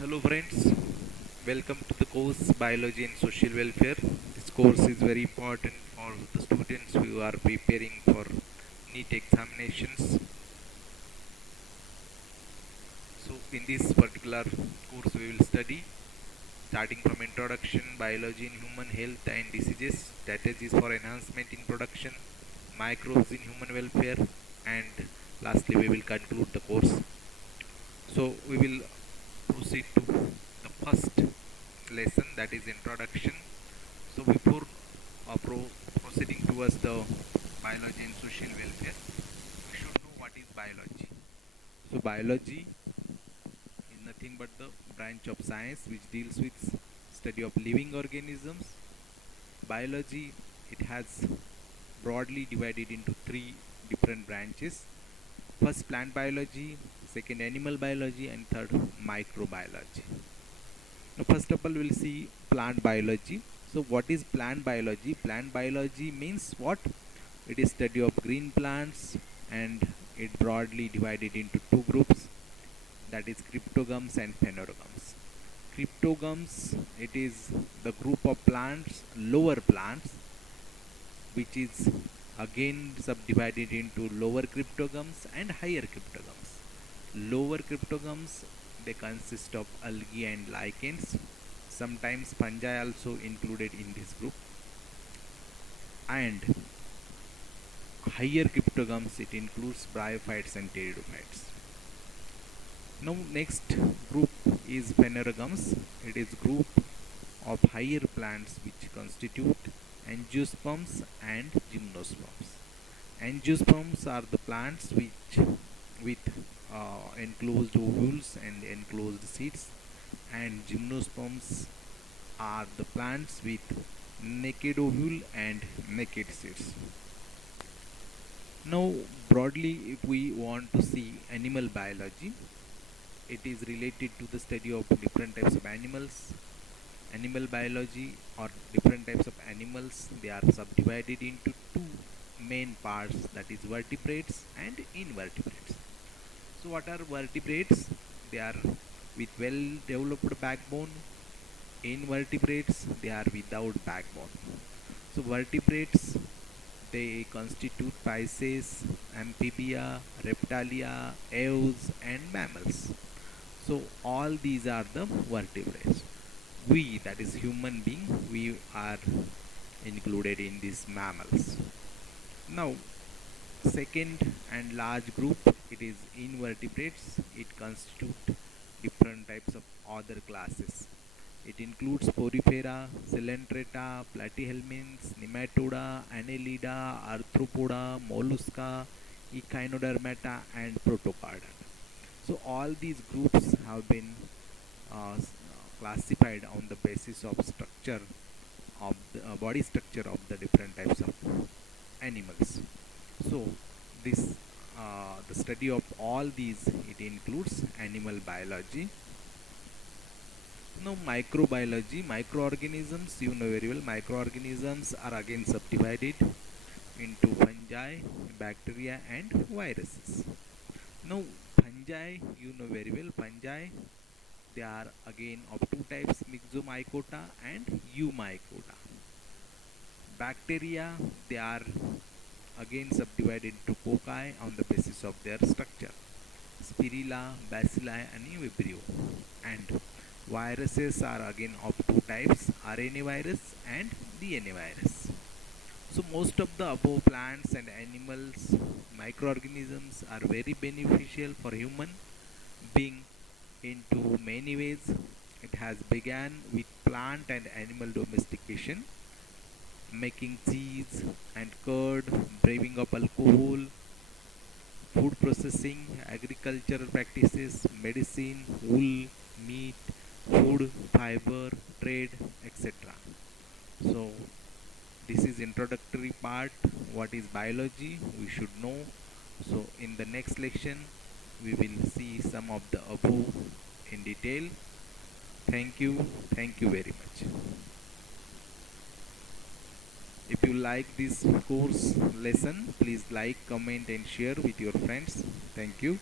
Hello friends, welcome to the course Biology and Social Welfare. This course is very important for the students who are preparing for NEET examinations. So in this particular course we will study starting from introduction, biology in human health and diseases, strategies for enhancement in production, microbes in human welfare, and lastly we will conclude the course. So we will proceed to the first lesson, that is introduction. So before proceeding towards the biology and social welfare, we should know what is biology. So biology is nothing but the branch of science which deals with study of living organisms. Biology, it has broadly divided into three different branches. First plant biology, second animal biology, and third microbiology. Now, first of all, we'll see plant biology. So, what is plant biology? Plant biology means what? It is study of green plants, and it broadly divided into two groups, that is cryptogams and phanerogams. Cryptogams, it is the group of plants, lower plants, which is again subdivided into lower cryptogams and higher cryptogams. Lower cryptogams, they consist of algae and lichens. Sometimes fungi also included in this group. And higher cryptogams, it includes bryophytes and pteridophytes. Now next group is phanerogams. It is group of higher plants which constitute angiosperms and gymnosperms. Angiosperms are the plants which with enclosed ovules and enclosed seeds, and gymnosperms are the plants with naked ovule and naked seeds. Now, broadly, if we want to see animal biology, it is related to the study of different types of animals. Animal biology, or different types of animals, they are subdivided into two main parts, that is vertebrates and invertebrates. So what are vertebrates? They are with well developed backbone. Invertebrates, they are without backbone. So vertebrates, they constitute pisces, amphibia, reptilia, aves, and mammals. So all these are the vertebrates. We, that is human being, we are included in these mammals. Now, second and large group, it is invertebrates. It constitutes different types of other classes. It includes Porifera, Coelenterata, Platyhelminths, Nematoda, Annelida, Arthropoda, Mollusca, Echinodermata, and Protocarda. So all these groups have been classified on the basis of structure of the body structure of the different types of animals. So this the study of all these, it includes animal biology. Now microbiology, microorganisms, you know very well, microorganisms are again subdivided into fungi, bacteria, and viruses. Now fungi, you know very well, fungi, they are again of two types, Myxomycota and Eumycota. Bacteria, they are again subdivided into cocci on the basis of their structure, Spirilla, Bacilli, and Vibrio. And viruses are again of two types, RNA virus and DNA virus. So most of the above plants and animals, microorganisms are very beneficial for human being into many ways. It has begun with plant and animal domestication, making cheese and curd, brewing of alcohol, food processing, agricultural practices, medicine, wool, meat, food, fiber, trade, etc. So this is introductory part. What is biology? We should know. So in the next lection, we will see some of the above in detail. Thank you. Thank you very much. If you like this course lesson, please like, comment, and share with your friends. Thank you.